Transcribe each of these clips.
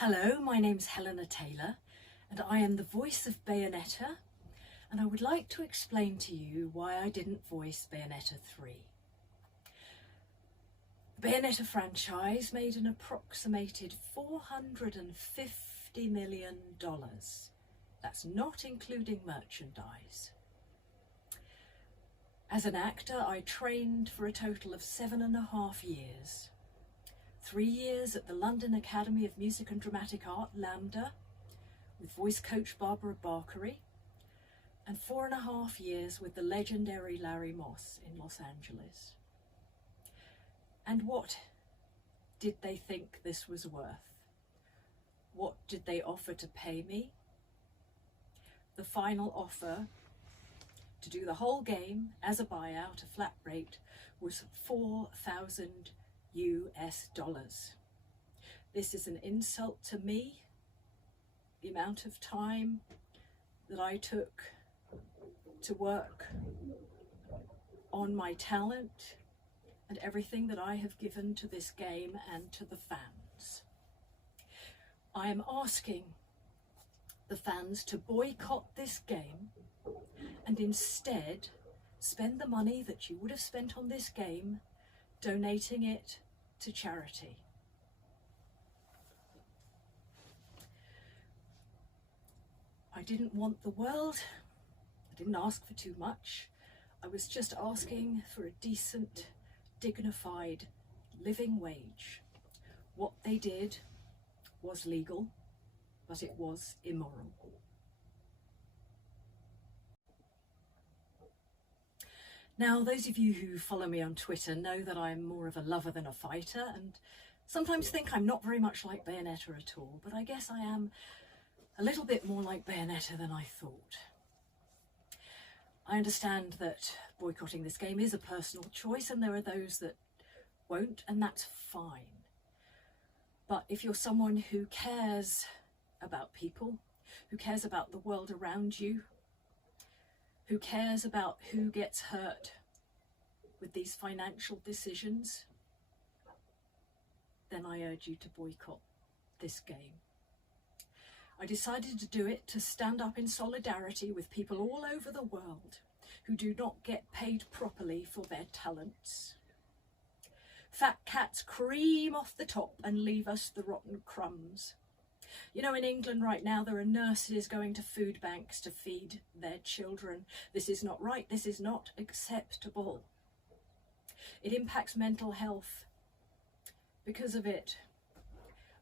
Hello, my name's Hellena Taylor and I am the voice of Bayonetta, and I would like to explain to you why I didn't voice Bayonetta 3. The Bayonetta franchise made an approximated $450 million. That's not including merchandise. As an actor, I trained for a total of 7.5 years. 3 years at the London Academy of Music and Dramatic Art, LAMDA, with voice coach Barbara Barkery, and 4.5 years with the legendary Larry Moss in Los Angeles. And what did they think this was worth? What did they offer to pay me? The final offer to do the whole game as a buyout, a flat rate, was $4,000 US. This is an insult to me, the amount of time that I took to work on my talent and everything that I have given to this game and to the fans. I am asking the fans to boycott this game and instead spend the money that you would have spent on this game donating it to charity. I didn't want the world, I didn't ask for too much. I was just asking for a decent, dignified living wage. What they did was legal, but it was immoral. Now, those of you who follow me on Twitter know that I'm more of a lover than a fighter, and sometimes think I'm not very much like Bayonetta at all, but I guess I am a little bit more like Bayonetta than I thought. I understand that boycotting this game is a personal choice, and there are those that won't, and that's fine. But if you're someone who cares about people, who cares about the world around you, who cares about who gets hurt with these financial decisions, then I urge you to boycott this game. I decided to do it to stand up in solidarity with people all over the world who do not get paid properly for their talents. Fat cats cream off the top and leave us the rotten crumbs. You know, in England right now, there are nurses going to food banks to feed their children. This is not right. This is not acceptable. It impacts mental health. Because of it,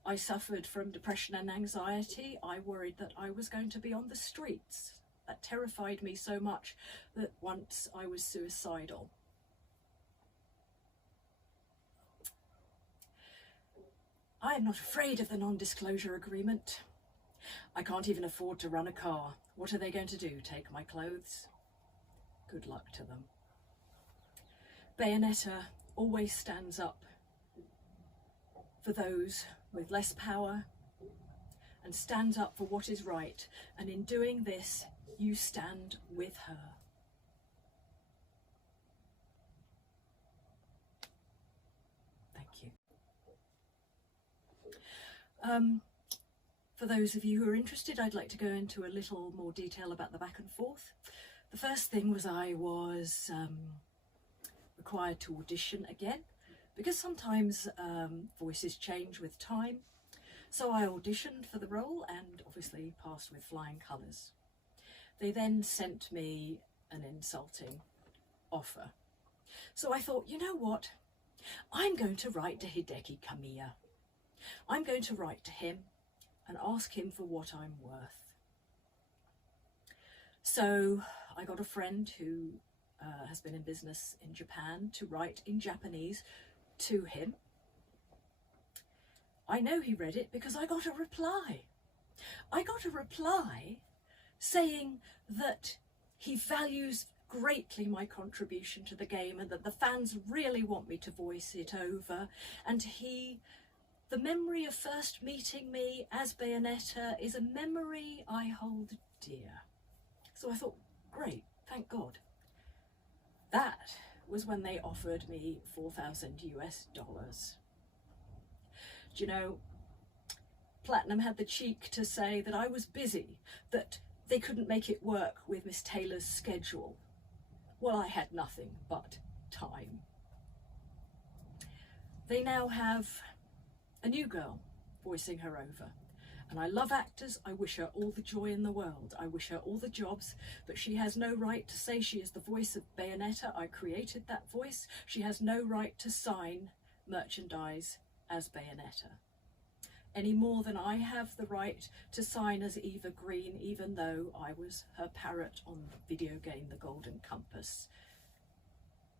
I suffered from depression and anxiety. I worried that I was going to be on the streets. That terrified me so much that once I was suicidal. I am not afraid of the non-disclosure agreement. I can't even afford to run a car. What are they going to do? Take my clothes? Good luck to them. Bayonetta always stands up for those with less power and stands up for what is right. And in doing this, you stand with her. Thank you. For those of you who are interested, I'd like to go into a little more detail about the back and forth. The first thing was I was required to audition again, because sometimes voices change with time. So I auditioned for the role and obviously passed with flying colours. They then sent me an insulting offer. So I thought, you know what? I'm going to write to Hideki Kamiya. I'm going to write to him and ask him for what I'm worth. So I got a friend who has been in business in Japan to write in Japanese to him. I know he read it because I got a reply. I got a reply saying that he values greatly my contribution to the game and that the fans really want me to voice it over, and the memory of first meeting me as Bayonetta is a memory I hold dear. So I thought, great, thank God. That was when they offered me $4,000 US. Do you know, Platinum had the cheek to say that I was busy, that they couldn't make it work with Miss Taylor's schedule. Well, I had nothing but time. They now have a new girl voicing her over. And I love actors. I wish her all the joy in the world. I wish her all the jobs, but she has no right to say she is the voice of Bayonetta. I created that voice. She has no right to sign merchandise as Bayonetta, any more than I have the right to sign as Eva Green, even though I was her parrot on the video game The Golden Compass.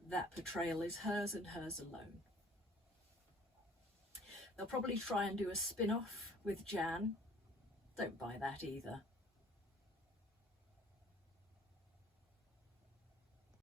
That portrayal is hers and hers alone. They'll probably try and do a spin-off with Jan. Don't buy that either.